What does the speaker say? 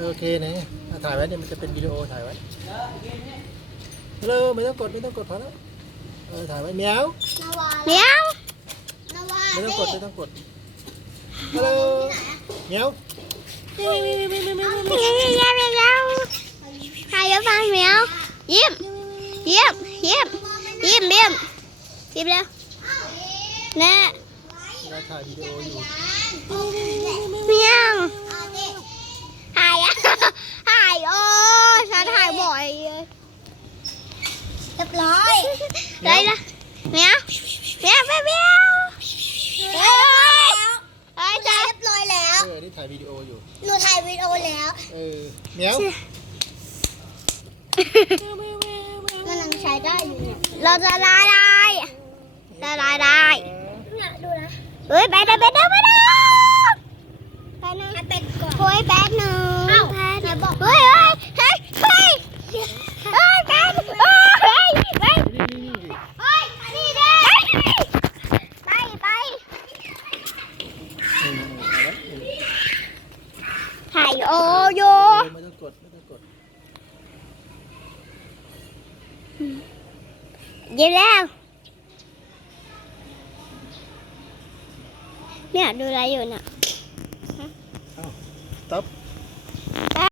โอเคนะอะถ่ายไว้เนี่ยมันจะเป็นวิดีโอถ่ายไว้ฮัลโหลไม่ต้องกดไม่ต้องกดพอแล้วเออถ่ายไว้เมียวนาวาเหมียว นาวาไม่ต้องกดไม่ต้องกดฮัลโหลเมียวเหมียวเหมียวเหมียวเหมียวเหมียวเหมียวใครจะฟังเหมียวยิ้มยิ้มยิ้มยิ้มยิ้มยิ้มเร็วแน่เราถ่ายวิดีโออยู่ เหมียว เอาดิ ถ่ายอะถ่ายโอ้ยฉันถ่ายบ่อยเลย เรียบร้อยได้ละเหมียวเหมียวเหมียวเหมียวเฮ้ยเฮ้ยจ้าเรียบร้อยแล้วเออนี่ถ่ายวิดีโออยู่หนูถ่ายวิดีโอแล้วเออเมียวมันยังใช้ได้อยู่เนี่ยเราจะได้ได้จะได้ได้เนี่ยดูนะเฮ้ยไปเด้อไปเด้อไปเด้อไปหนึ่ง ให้เป็ดก่อน โอ้ยแป๊บหนึ่ง อ้าว แป๊บ ไหนบอก เฮ้ยเฮ้ยเฮ้ยเฮ้ยเฮ้ยแป๊บเฮ้ยเฮ้ยเฮ้ย นี่นี่นี่ เฮ้ยนี่เด้ไปไป เออเออเอาไว้เออ ถ่ายโอโยเออไม่ต้องกดไม่ต้องกดยิ้แล้ว เนี่ยดูอะไรอยู่น่ะต๊อป